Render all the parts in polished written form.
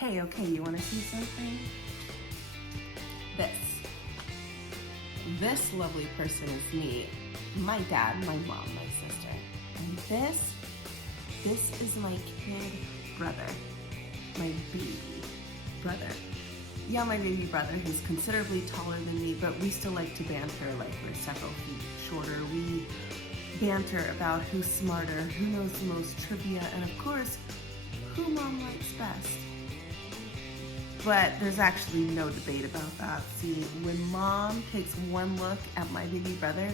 Hey, okay, you want to see something? This. This lovely person is me, my dad, my mom, my sister. And this is my kid brother, my baby brother. Yeah, my baby brother, who's considerably taller than me, but we still like to banter like we're several feet shorter. We banter about who's smarter, who knows the most trivia, and of course, who mom likes best. But there's actually no debate about that. See, when mom takes one look at my baby brother,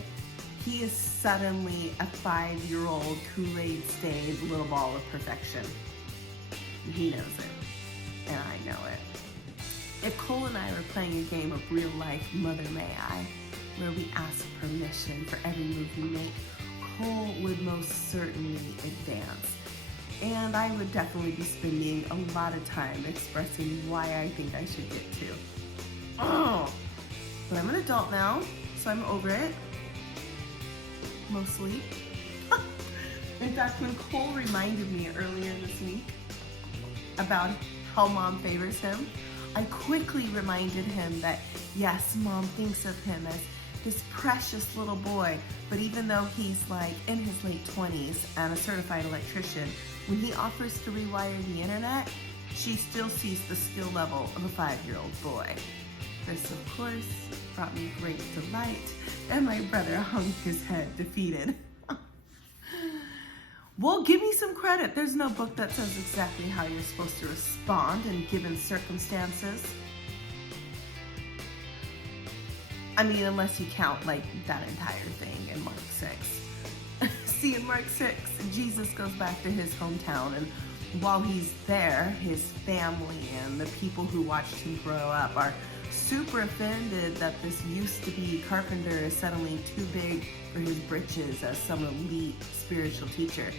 he is suddenly a 5-year-old Kool-Aid stained little ball of perfection. He knows it, and I know it. If Cole and I were playing a game of real life Mother May I, where we ask permission for every move we make, Cole would most certainly advance. And I would definitely be spending a lot of time expressing why I think I should get to. Oh, but I'm an adult now, so I'm over it. Mostly. In fact, when Cole reminded me earlier this week about how mom favors him, I quickly reminded him that yes, mom thinks of him as this precious little boy, but even though he's like in his late 20s and a certified electrician, when he offers to rewire the internet, she still sees the skill level of a 5-year-old boy. This, of course, brought me great delight, and my brother hung his head defeated. Well, give me some credit. There's no book that says exactly how you're supposed to respond in given circumstances. I mean, unless you count like that entire thing in Mark 6. See, in Mark 6, Jesus goes back to his hometown, and while he's there, his family and the people who watched him grow up are super offended that this used-to-be carpenter is suddenly too big for his britches as some elite spiritual teacher.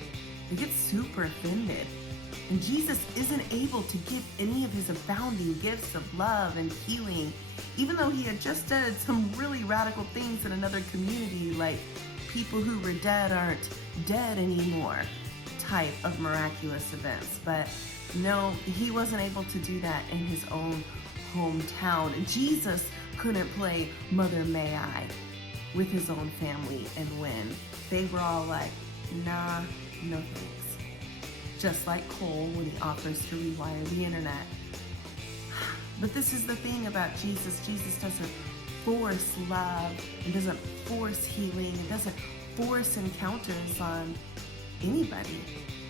They get super offended. And Jesus isn't able to give any of his abounding gifts of love and healing, even though he had just did some really radical things in another community, like people who were dead aren't dead anymore type of miraculous events. But no, he wasn't able to do that in his own hometown. And Jesus couldn't play Mother May I with his own family and win. They were all like, nah, no thanks. Just like Cole when he offers to rewire the internet. But this is the thing about Jesus. Jesus doesn't force love. It doesn't force healing. It doesn't force encounters on anybody.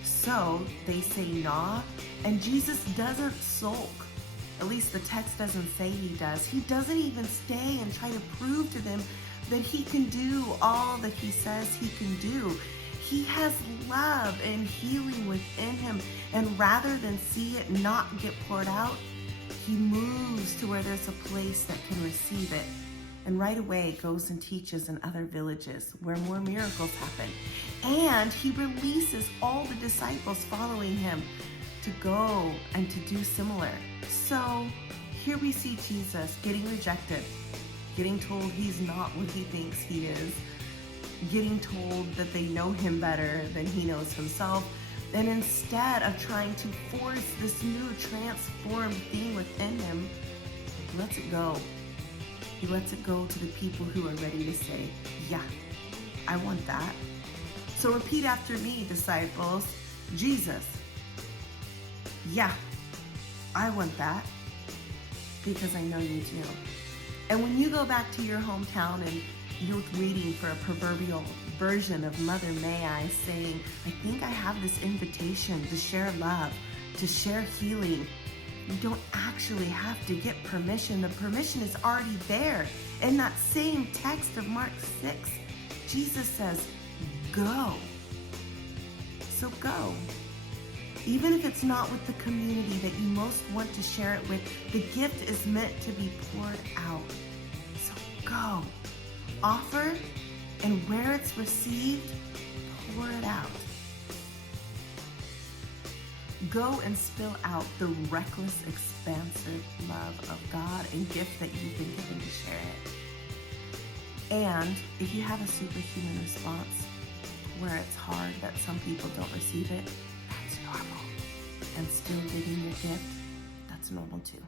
So they say nah, and Jesus doesn't sulk. At least the text doesn't say he does. He doesn't even stay and try to prove to them that he can do all that he says he can do. He has love and healing within him, and rather than see it not get poured out, he moves to where there's a place that can receive it, and right away goes and teaches in other villages where more miracles happen. And he releases all the disciples following him to go and to do similar. So here we see Jesus getting rejected, getting told he's not what he thinks he is, getting told that they know him better than he knows himself, and instead of trying to force this new transformed thing within him, he lets it go. He lets it go to the people who are ready to say, yeah, I want that. So repeat after me, disciples. Jesus, yeah, I want that, because I know you do. And when you go back to your hometown and you're waiting for a proverbial version of Mother May I saying, I think I have this invitation to share love, to share healing, you don't actually have to get permission. The permission is already there. In that same text of Mark 6, Jesus says, go. So go. Even if it's not with the community that you most want to share it with, the gift is meant to be poured out. So go. Offer, and where it's received, pour it out. Go and spill out the reckless, expansive love of God and gift that you've been given to share it. And if you have a superhuman response where it's hard that some people don't receive it, that's normal. And still giving your gift, that's normal too.